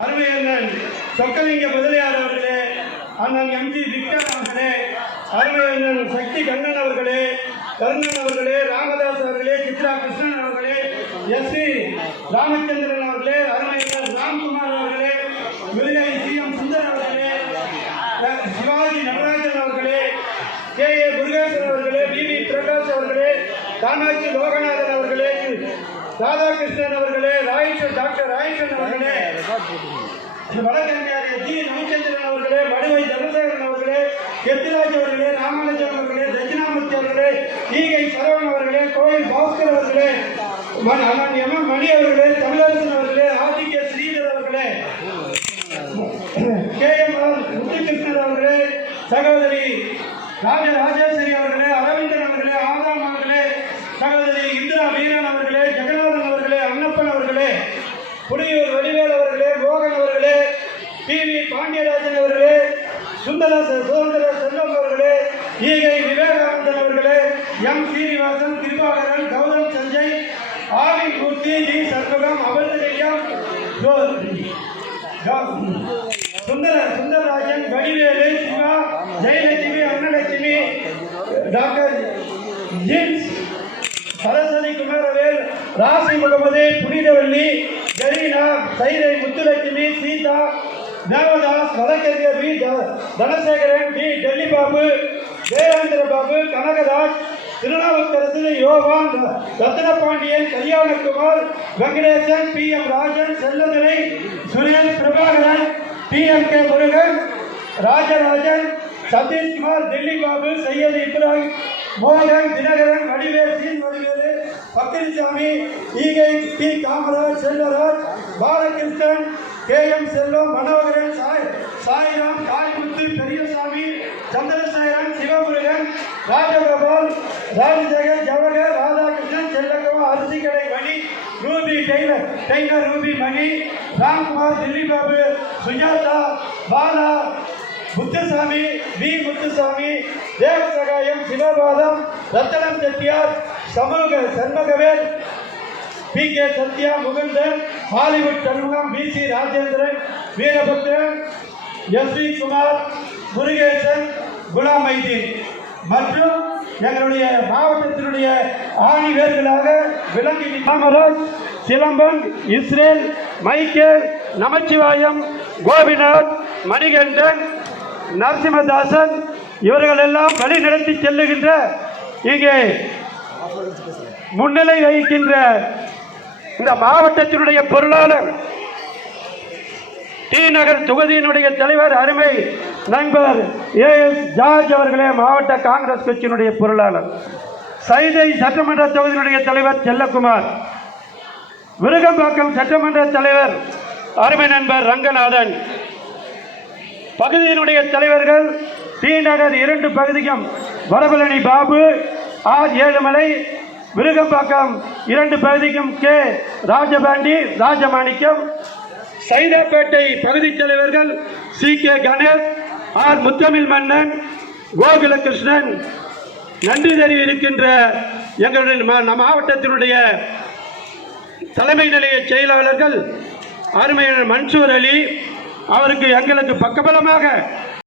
அருமையண்ணன் சொக்கலிங்க முதலியார் அவர்களே, அண்ணன் MG Victor அவர்களே, அருமையண்ணன் சக்தி கண்ணன் அவர்களே, கருணன் அவர்களே, ராமதாஸ் அவர்களே, சித்ரா கிருஷ்ணன் அவர்களே, எஸ் ராமச்சந்திரன் அவர்களே, அருமையண்ணன் ராம்குமார் அவர்களே, விருதை சிஎம் சுந்தர் அவர்களே, சிவாஜி நடராஜன் அவர்களே, கே முருகேசன் அவர்களே, வி பிரகாஷ் அவர்களே, காமாட்சி லோகநாதன் அவர்களே, ராதாகிருஷ்ணன் அவர்களே, டாக்டர் ராயச்சன் அவர்களே, வழக்கறிஞர் ஜி ரவிச்சந்திரன் அவர்களே, மடுவை தனசேகரன் அவர்களே, கெத்திராஜ் அவர்களே, ராமலிங்கம் அவர்களே, தட்சிணாமூர்த்தி அவர்களே, ஈகை சரவணன் அவர்களே, கோயில் பாஸ்கர் அவர்களே, மணி அவர்களே, தமிழரசன் அவர்களே, ஆதிக்க ஸ்ரீதர் அவர்களே, KMR முத்துகிருஷ்ணன் அவர்களே, சகோதரி ராஜேஸ்வரி அவர்களே, அரவிந்தன் அவர்களே, ஆதாம் அவர்களே, சகோதரி இந்திரா வீரன் அவர்களே, ஜெகநாதன் அவர்களே, அன்னப்பன் அவர்களே, புலியூர் வடிவேல் அவர்களே, மோகன் அவர்களே, PV பாண்டியராஜன் அவர்களே, சுந்தர சுதந்திர செல்வம் அவர்களே, ஈகை விவேகானந்தன் அவர்களே, எம் சீனிவாசன், கிருபாகரன், கௌதம் சஞ்சய், ஆவி மூர்த்தி, ஜி சண்முகம், அமிர்தலிங்கம், சுந்தரராஜன், வடிவேலு, சிவா, ஜெயலட்சுமி, அன்னலட்சுமி, டாக்டர் ஜின்ஸ், சரஸ்வதி குமாரவேல், ராசி முகமது, புனிதவள்ளி, ஜரீனா, சைதை முத்துலட்சுமி, சீதா, தேவதாஸ், வழக்கறிஞர் வி தனசேகரன், டி டெல்லி பாபு, தேவேந்திர பாபு, கனகராஜ், திருநாவுக்கரசு, யோவான், ரத்னபாண்டியன், கல்யாணகுமார், வெங்கடேசன், PM ராஜன், செல்லதுரை, சுரேஷ், பிரபாகரன், TMK முருகன், ராஜராஜன், சதீஷ்குமார், டெல்லி பாபு, சையது இப்ராஹிம், மோகன், தினகரன், வடிவேலு, பக்கிரிசாமி, ஈகை டி காமராஜ், செல்வராஜ், பாலகிருஷ்ணன், KM செல்வம், மனோகரன், சாய்ராம், காய்முத்து, பெரியசாமி, சந்திரசேகரன், சிவமுருகன், ராஜகோபால், ராஜசேகர், ஜவஹர், ராதாகிருஷ்ணன், செல்லகோவா, அரிசிக்கடை Mani, Ruby tailor Ruby Mani, Ramkumar, Delhi Babu, Sujatha, Bala, Muthusamy, V Muthusamy, Devasahayam, Sivapatham, Rathnam Chettiar, Shanmugavel, PK Sathya, Mukundan, Hollywood Shanmugam, BC Rajendran, Veerapathran, SV Kumar, Murugesan, Gulamaideen மற்றும் எங்களுடைய மாவட்டத்தினுடைய ஆணிவேர்களாக விளங்கி காமராஜ், சிலம்பன், இஸ்ரேல், மைக்கேல், நமச்சிவாயம், கோபிநாத், மணிகண்டன், நரசிம்மதாசன் இவர்கள் எல்லாம் வழி நடத்தி செல்லுகின்ற இங்கே முன்னிலை வகிக்கின்ற இந்த மாவட்டத்தினுடைய பொருளாளர், டி நகர் தொகுதியினுடைய தலைவர், அருமை நண்பர் AS ஜார்ஜ் அவர்களே, மாவட்ட காங்கிரஸ் கட்சியினுடைய பொருளாளர், சைதை சட்டமன்ற தொகுதியினுடைய தலைவர் செல்லக்குமார், விருகம்பாக்கம் சட்டமன்ற தலைவர் அருமை நண்பர் ரங்கநாதன், பகுதியினுடைய தலைவர்கள் டி நகர் 2 பகுதிக்கும் வடபழனி பாபு, R ஏழுமலை, விருகம்பாக்கம் 2 பகுதிக்கும் K ராஜபாண்டி, ராஜமாணிக்கம், சைதாப்பேட்டை பகுதி தலைவர்கள் CK கணேஷ், R முத்தமிழ் மன்னன், கோகுலகிருஷ்ணன், நன்றி தெரிவிக்கின்ற எங்களுடைய மாவட்டத்தினுடைய தலைமை நிலைய செயலாளர்கள் அருமையான மன்சூர் அலி அவருக்கு எங்களுக்கு பக்கபலமாக